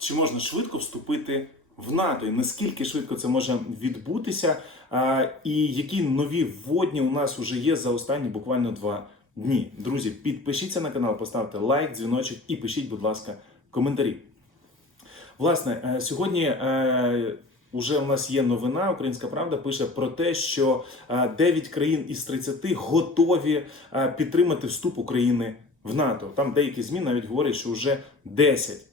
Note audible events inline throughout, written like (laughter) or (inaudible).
чи можна швидко вступити в НАТО, і наскільки швидко це може відбутися, і які нові вводні у нас вже є за останні буквально два дні. Друзі, підпишіться на канал, поставте лайк, дзвіночок і пишіть, будь ласка, коментарі. Власне, е, сьогодні е, уже у нас є новина. Українська правда пише про те, що е, 9 країн із 30 готові е, підтримати вступ України в НАТО. Там деякі змі навіть говорять, що вже 10.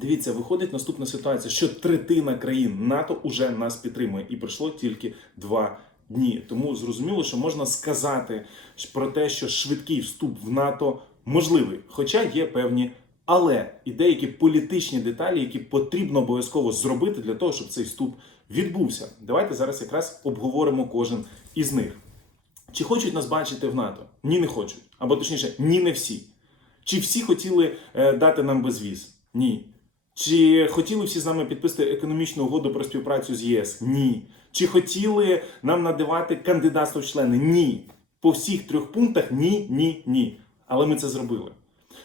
Дивіться, виходить наступна ситуація, що третина країн НАТО уже нас підтримує, і пройшло тільки два дні. Тому зрозуміло, що можна сказати про те, що швидкий вступ в НАТО можливий, хоча є певні але і деякі політичні деталі, які потрібно обов'язково зробити для того, щоб цей вступ відбувся. Давайте зараз якраз обговоримо кожен із них. Чи хочуть нас бачити в НАТО? Ні, не хочуть. Або точніше, ні, не всі. Чи всі хотіли е, дати нам безвіз? Ні. Чи хотіли всі з нами підписати економічну угоду про співпрацю з ЄС? Ні. Чи хотіли нам надавати кандидатство в члени? Ні. По всіх трьох пунктах ні, ні, ні. Але ми це зробили.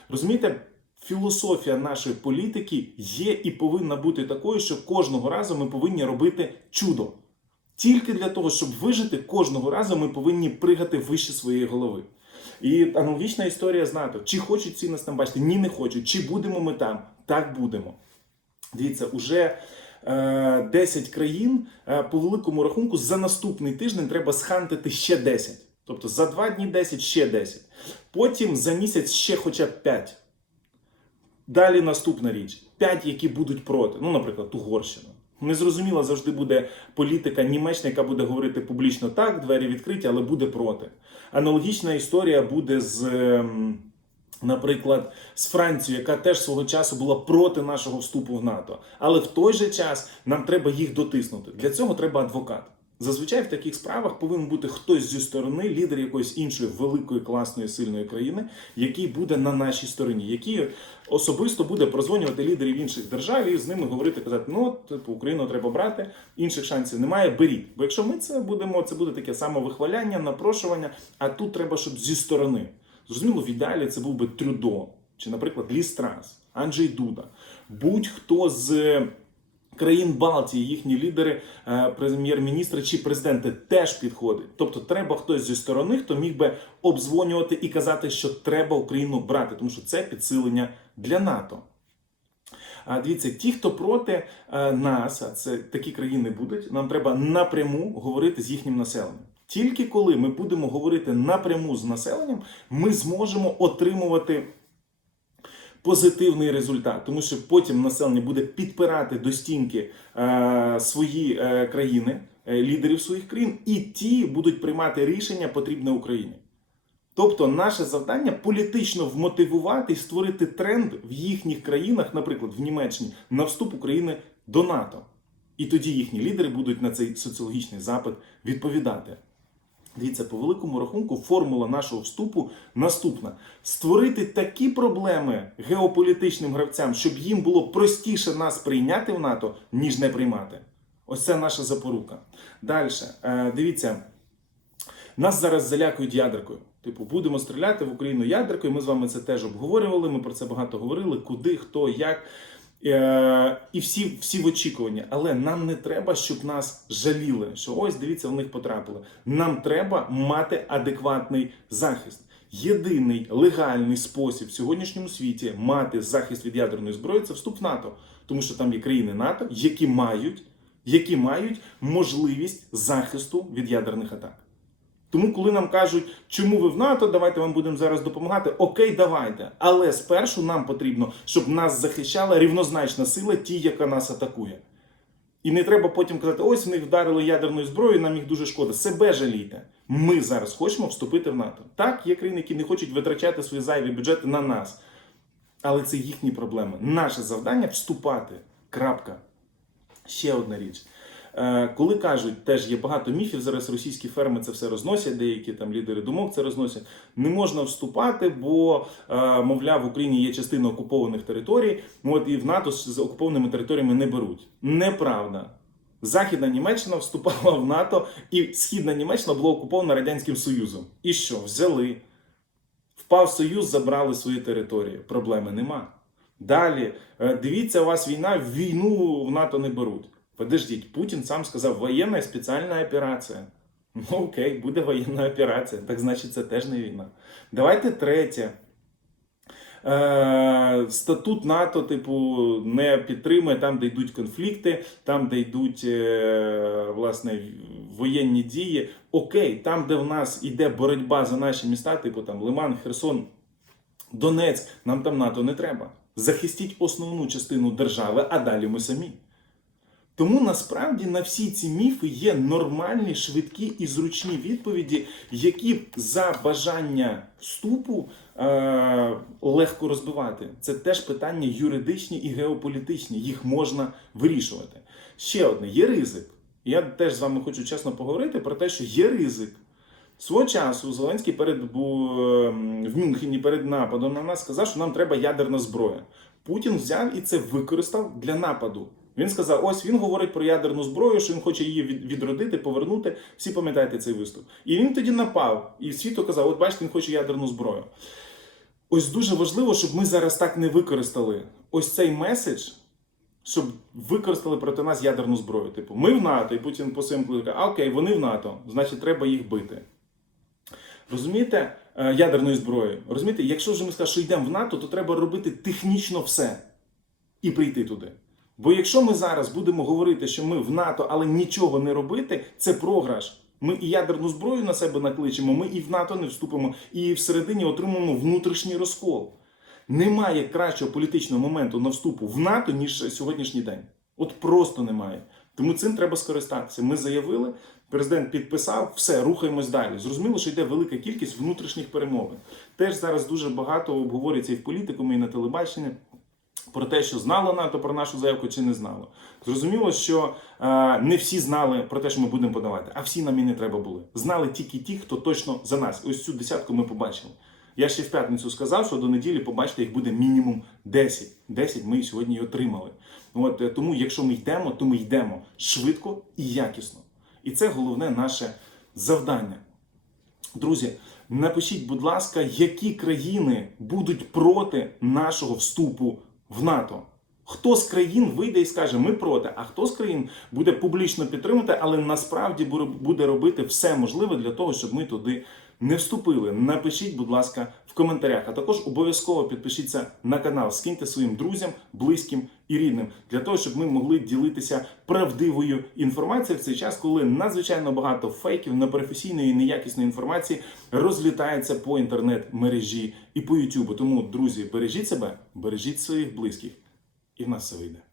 Розумієте, філософія нашої політики є і повинна бути такою, що кожного разу ми повинні робити чудо. Тільки для того, щоб вижити, кожного разу ми повинні пригати вище своєї голови. І аналогічна історія з НАТО. Чи хочуть всі нас там бачити? Ні, не хочуть. Чи будемо ми там? Так будемо. Дивіться, уже е, 10 країн е, по великому рахунку за наступний тиждень треба схантити ще 10. Тобто за 2 дні 10, ще 10. Потім за місяць ще хоча б 5. Далі наступна річ: 5, які будуть проти. Ну, наприклад, Угорщина. Незрозуміла завжди буде політика Німеччини, яка буде говорити публічно так, двері відкриті, але буде проти. Аналогічна історія буде з, ем, наприклад, з Францією, яка теж свого часу була проти нашого вступу в НАТО. Але в той же час нам треба їх дотиснути. Для цього треба адвокат. Зазвичай в таких справах повинен бути хтось зі сторони, лідер якоїсь іншої великої, класної, сильної країни, який буде на нашій стороні, який особисто буде прозвонювати лідерів інших держав і з ними говорити, казати: ну, типу, Україну треба брати, інших шансів немає, беріть. Бо якщо ми це будемо, це буде таке самовихваляння, напрошування. А тут треба, щоб зі сторони. Зрозуміло, в ідеалі це був би Трюдо, чи, наприклад, Лі Страс, Анджей Дуда, будь-хто з країн Балтії, їхні лідери, е, прем'єр-міністри чи президенти теж підходить. Тобто, треба хтось зі сторони, хто міг би обдзвонювати і казати, що треба Україну брати, тому що це підсилення для НАТО. А дивіться, ті, хто проти е, нас, а це такі країни будуть, нам треба напряму говорити з їхнім населенням. Тільки коли ми будемо говорити напряму з населенням, ми зможемо отримувати позитивний результат, тому що потім населення буде підпирати до стінки е, свої е, країни, е, лідерів своїх країн, і ті будуть приймати рішення потрібне Україні. Тобто, наше завдання політично вмотивувати і створити тренд в їхніх країнах, наприклад, в Німеччині, на вступ України до НАТО. І тоді їхні лідери будуть на цей соціологічний запит відповідати. Дивіться, по великому рахунку, формула нашого вступу наступна: створити такі проблеми геополітичним гравцям, щоб їм було простіше нас прийняти в НАТО, ніж не приймати. Ось це наша запорука. Далі, дивіться, нас зараз залякують ядеркою. Типу, будемо стріляти в Україну ядеркою. Ми з вами це теж обговорювали. Ми про це багато говорили. Куди, хто, як. Е, І всі, всі в очікуванні. Але нам не треба, щоб нас жаліли, що ось дивіться, в них потрапили. Нам треба мати адекватний захист. Єдиний легальний спосіб в сьогоднішньому світі мати захист від ядерної зброї це вступ в НАТО, тому що там є країни НАТО, які мають, які мають можливість захисту від ядерних атак. Тому, коли нам кажуть, чому ви в НАТО, давайте вам будемо зараз допомагати. Окей, давайте. Але спершу нам потрібно, щоб нас захищала рівнозначна сила, ті, яка нас атакує. І не треба потім казати, ось них вдарили ядерною зброєю, нам їх дуже шкода. Себе жалійте. Ми зараз хочемо вступити в НАТО. Так, є країни, які не хочуть витрачати свої зайві бюджети на нас. Але це їхні проблеми. Наше завдання вступати. Крапка. Ще одна річ. Е, Коли кажуть, теж є багато міфів, зараз російські ферми це все розносять, деякі там лідери думок це розносять. Не можна вступати, бо, е, мовляв, в Україні є частина окупованих територій. От і в НАТО з окупованими територіями не беруть. Неправда. Західна Німеччина вступала в НАТО, і Східна Німеччина була окупована Радянським Союзом. І що? Взяли. Впав Союз, забрали свої території. Проблеми нема. Далі, е, дивіться, у вас війна, війну в НАТО не беруть. Подождіть, Путін сам сказав, воєнна спеціальна операція. (laughs) Ну окей, буде воєнна операція, так значить це теж не війна. Давайте третє. Е, статут НАТО, типу, не підтримує там, де йдуть конфлікти, там, де йдуть е, власне воєнні дії. Окей, там, де в нас йде боротьба за наші міста, типу там Лиман, Херсон, Донецьк, нам там НАТО не треба. Захистіть основну частину держави, а далі ми самі. Тому насправді на всі ці міфи є нормальні, швидкі і зручні відповіді, які за бажання вступу е- легко розбивати. Це теж питання юридичні і геополітичні, їх можна вирішувати. Ще одне є ризик. Я теж з вами хочу чесно поговорити про те, що є ризик. Свого часу Зеленський перед бу- ем, в Мюнхені перед нападом на нас сказав, що нам треба ядерна зброя. Путін взяв і це використав для нападу. Він сказав: ось він говорить про ядерну зброю, що він хоче її відродити, повернути. Всі пам'ятаєте цей виступ. І він тоді напав. І світу казав: от бачите, він хоче ядерну зброю. Ось дуже важливо, щоб ми зараз так не використали ось цей меседж, щоб використали проти нас ядерну зброю. Типу, ми в НАТО, і Путін по каже, а окей, вони в НАТО, значить, треба їх бити. Розумієте, Е, ядерної зброї. Розумієте, якщо вже ми скажемо, що йдемо в НАТО, то треба робити технічно все і прийти туди. Бо якщо ми зараз будемо говорити, що ми в НАТО, але нічого не робити, це програш. Ми і ядерну зброю на себе накличемо, ми і в НАТО не вступимо, і всередині отримаємо внутрішній розкол. Немає кращого політичного моменту на вступу в НАТО, ніж сьогоднішній день. От просто немає. Тому цим треба скористатися. Ми заявили, президент підписав, все, рухаємось далі. Зрозуміло, що йде велика кількість внутрішніх перемовин. Теж зараз дуже багато обговорюється і в політикумі, і на телебаченні. Про те, що знало НАТО про нашу заявку чи не знало. Зрозуміло, що е, не всі знали про те, що ми будемо подавати, а всі нам і не треба були. Знали тільки ті, хто точно за нас. Ось цю десятку ми побачили. Я ще в п'ятницю сказав, що до неділі побачите, їх буде мінімум 10. 10 ми сьогодні і отримали. От е, тому, якщо ми йдемо, то ми йдемо швидко і якісно. І це головне наше завдання. Друзі, напишіть, будь ласка, які країни будуть проти нашого вступу в НАТО. Хто з країн вийде і скаже, ми проти, а хто з країн буде публічно підтримувати, але насправді буде робити все можливе для того, щоб ми туди не вступили. Напишіть, будь ласка, в коментарях. А також обов'язково підпишіться на канал, скиньте своїм друзям, близьким і рідним для того, щоб ми могли ділитися правдивою інформацією в цей час, коли надзвичайно багато фейків, непрофесійної неякісної інформації розлітається по інтернет-мережі і по Ютубу. Тому, друзі, бережіть себе, бережіть своїх близьких, і в нас все вийде.